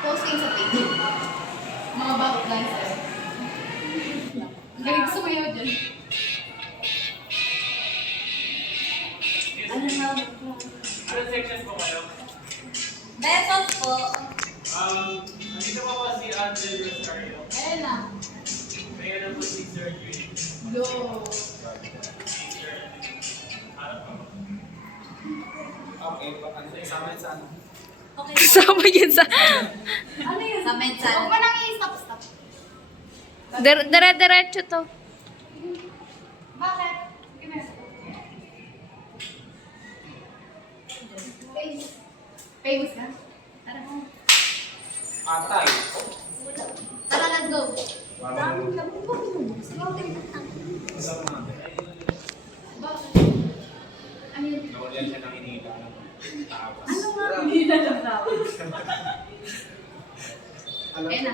Posting sa page. Mga bakit dancer. Ang galing sumayaw dyan. Ano na? Ano section po kayo? Besos po. Nandito pa po si Angel Rosario. Ayan na. Kaya na po si Sir Green. Go. Sir, harap ako. Okay, kasama yun sa ano? Okay. Kasama yun sa... Ano yun? Sa mental. Huwag mo nang i-stop. Dire-diretso to. Bakit? Famous ka? Tara. Atay. Tara, let's go. Kasama natin. Bakit? Ano yun? Nawalan siya ng inita ng tawas. Ano nga? Hindi na lang tao. Alam Ayan na.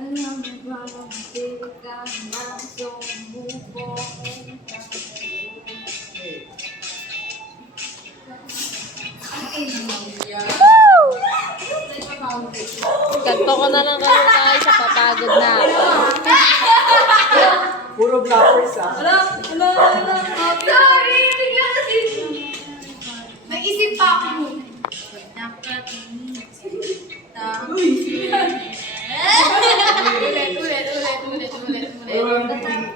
Alam mo ba magpili ka na sumuko? Kanto ko na lang kayo guys, papagod na ako. Puro blockers ah. Sorry! Bigla kasi. Nag-isip pa ako nun. Ulit.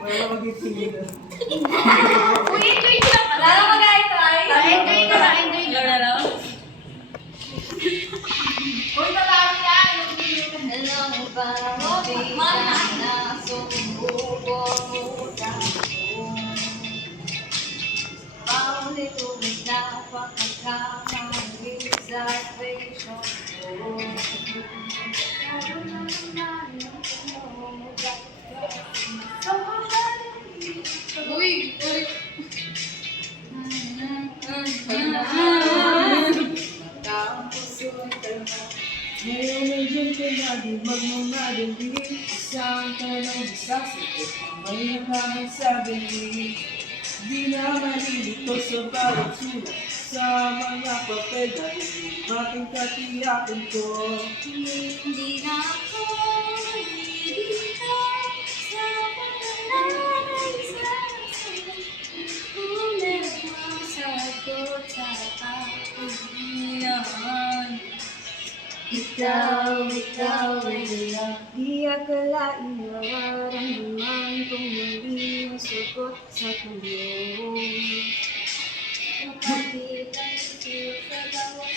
Wala magtitingin. Uy, enjoy ka lang. Lalo mo nga ito ay? Enjoy ka lang. Uy, tatawag yan. Alam mo ba magpili ka na sumuko? Paulit-ulit na pagkakamali sa relasyon ko. Uy, Ngayon medyo pinagin magmamadali. Isang tanong sasagot. May nakamang sabi. Di na malilito sa bawat sulat. Sa mga papel dahil mating katiyakin ko. Hindi na ako nalilito sa panalangin sa kung meron masagot sa aking hinahan. Ikaw ay lang. Di akalain mararamdaman kung mali ang sagot sa tanong. Nakakita siya sa bawat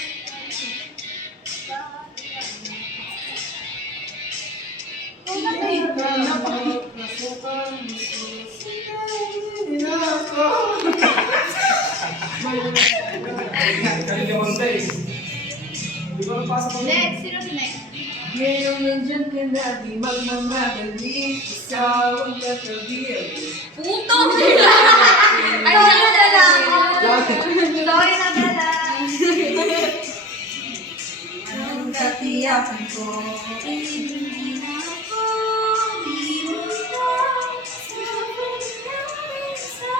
Di ba napasok ko? next. Sino si next? Ngayon nandyan ka na, di magmamadali. Ikaw ang katabi. puto! Ay, nadala ako! Sorry, nadala! Anong katiyakan ko? Hindi na ako bibitaw sa pagkakas sa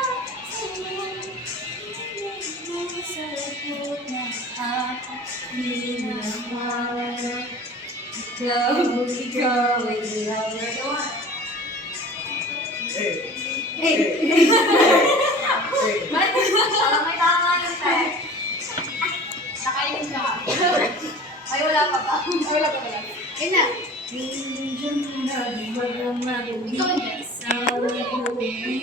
sagot na aking hinahanap. Ikaw ay lalagawa. Parang may tama yun, te. Nakainis ka. Ay, wala pa pa. Ay, wala pa pala. Ayun na. Ikaw din.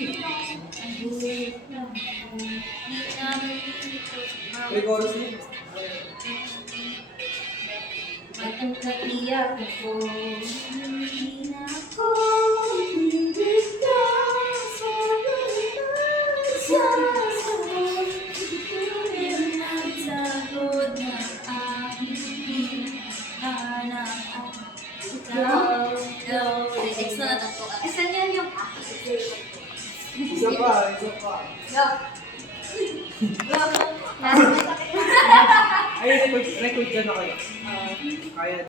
May chorus din. Ang katiyak ko, hindi na ako bibitaw sa sagot. Meron ang sagot na aking hinahanap. Ikaw. Next na natin to. Isa niyan yung Isa pa. Go. Ay, record ka na kayo. Kaya